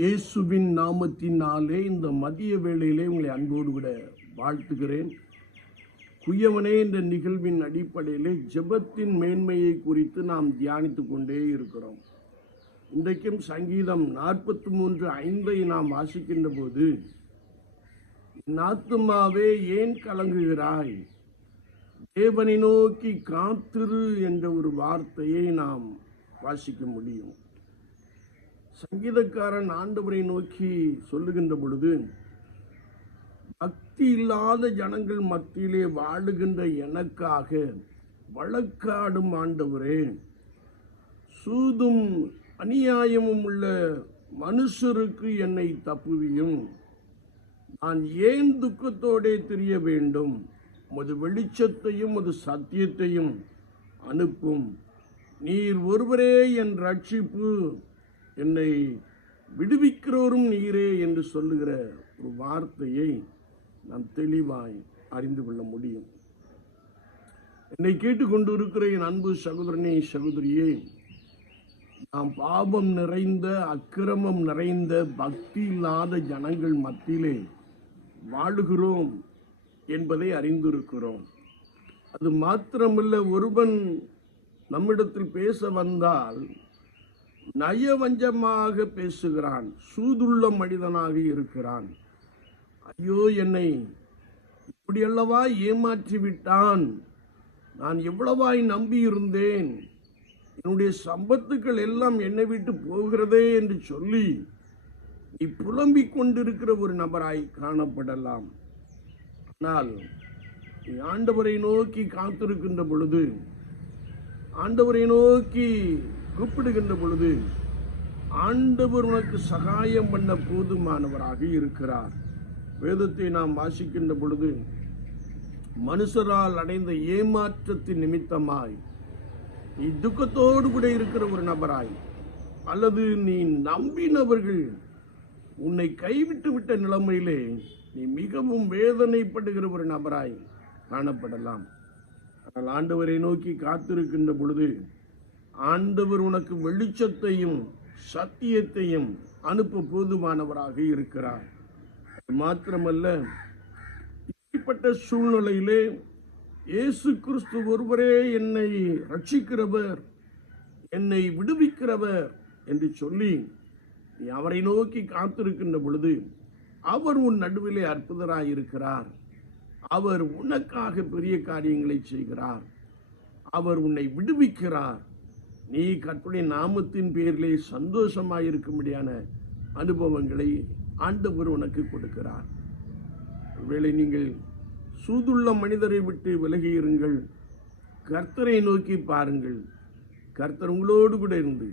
இயேசுவின் நாமத்தினாலே இந்த மதிய வேளையிலே உங்களை அன்போடு விட வாழ்த்துகிறேன். குயவனே என்ற நிகழ்வின் அடிப்படையிலே ஜெபத்தின் மேன்மையை குறித்து நாம் தியானித்துக் கொண்டே இருக்கிறோம். இன்றைக்கும் சங்கீதம் 43:5 நாம் வாசிக்கின்ற போது, என் ஆத்துமாவே ஏன் கலங்குகிறாய், தேவனை நோக்கி காத்திரு என்ற ஒரு வார்த்தையை நாம் வாசிக்க முடியும். சங்கீதக்காரன் ஆண்டவரை நோக்கி சொல்லுகின்ற பொழுது, பக்தி இல்லாத ஜனங்கள் மத்தியிலே வாழுகின்ற எனக்காக வழக்காடும் ஆண்டவரே, சூதும் அநியாயமும் உள்ள மனுஷருக்கு என்னை தப்புவியும். நான் ஏன் துக்கத்தோடே திரிய வேண்டும்? உமது வெளிச்சத்தையும் உமது சத்தியத்தையும் அனுப்பும். நீர் ஒருவரே என் ரட்சிப்பு, என்னை விடுவிக்கிறோரும் நீரே என்று சொல்லுகிற ஒரு வார்த்தையை நாம் தெளிவாய் அறிந்து கொள்ள முடியும். என்னை கேட்டுக்கொண்டு இருக்கிற என் அன்பு சகோதரனே, சகோதரியே, நாம் பாவம் நிறைந்த, அக்கிரமம் நிறைந்த, பக்தி இல்லாத ஜனங்கள் மத்தியிலே வாழுகிறோம் என்பதை அறிந்திருக்கிறோம். அது மாத்திரமல்ல, ஒருவன் நம்மிடத்தில் பேச வந்தால் நயவஞ்சமாக பேசுகிறான், சூதுள்ள மனிதனாக இருக்கிறான். ஐயோ, என்னை இப்படியல்லவா ஏமாற்றி விட்டான், நான் எவ்வளவாய் நம்பியிருந்தேன், என்னுடைய சம்பத்துக்கள் எல்லாம் என்னை விட்டு போகிறதே என்று சொல்லி நீ புலம்பிக் கொண்டிருக்கிற ஒரு நபராய் காணப்படலாம். ஆனால் நீ ஆண்டவரை நோக்கி காத்திருக்கின்ற பொழுது, ஆண்டவரை நோக்கி கூப்பிடுகின்ற பொழுது, ஆண்டவர் உனக்கு சகாயம் பண்ண போதுமானவராக இருக்கிறார். வேதத்தை நாம் வாசிக்கின்ற பொழுது, மனுஷரால் அடைந்த ஏமாற்றத்தின் நிமித்தமாய் நீ துக்கத்தோடு கூட இருக்கிற ஒரு நபராய், அல்லது நீ நம்பினவர்கள் உன்னை கைவிட்டு விட்ட நிலைமையிலே நீ மிகவும் வேதனைப்படுகிற ஒரு நபராய் காணப்படலாம். ஆனால் ஆண்டவரை நோக்கி காத்திருக்கின்ற பொழுது, ஆண்டவர் உனக்கு வெளிச்சத்தையும் சத்தியத்தையும் அனுப்ப போதுமானவராக இருக்கிறார். அது மாத்திரமல்ல, இப்படிப்பட்ட சூழ்நிலையிலே இயேசு கிறிஸ்து ஒருவரே என்னை ரட்சிக்கிறவர், என்னை விடுவிக்கிறவர் என்று சொல்லி நீ அவரை நோக்கி காத்திருக்கின்ற பொழுது, அவர் உன் நடுவிலே அற்புதராயிருக்கிறார். அவர் உனக்காக பெரிய காரியங்களை செய்கிறார். அவர் உன்னை விடுவிக்கிறார். நீ கர்த்தருடைய நாமத்தின் பேரிலே சந்தோஷமாயிருக்கும்படியான அனுபவங்களை ஆண்டவர் உனக்கு கொடுக்கிறார். ஒருவேளை நீங்கள் சூதுள்ள மனிதரை விட்டு விலகி இருங்கள், கர்த்தரை நோக்கி பாருங்கள். கர்த்தர் உங்களோடு கூட இருந்து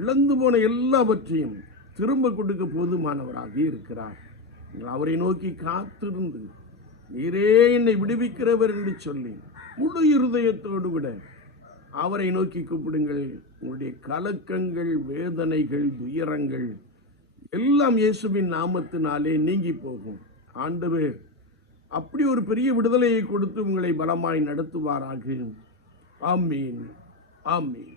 இழந்து போன எல்லாவற்றையும் திரும்ப கொடுக்க போதுமானவராக இருக்கிறார். நீங்கள் அவரை நோக்கி காத்திருந்து, நீரே என்னை விடுவிக்கிறவர் என்று சொல்லி முழு இருதயத்தோடு கூட அவரை நோக்கி கூப்பிடுங்கள். உங்களுடைய கலக்கங்கள், வேதனைகள், துயரங்கள் எல்லாம் இயேசுவின் நாமத்தினாலே நீங்கி போகும். ஆண்டவர் அப்படி ஒரு பெரிய விடுதலையை கொடுத்து உங்களை பலமாய் நடத்துவாராக. ஆமீன், ஆமீன்.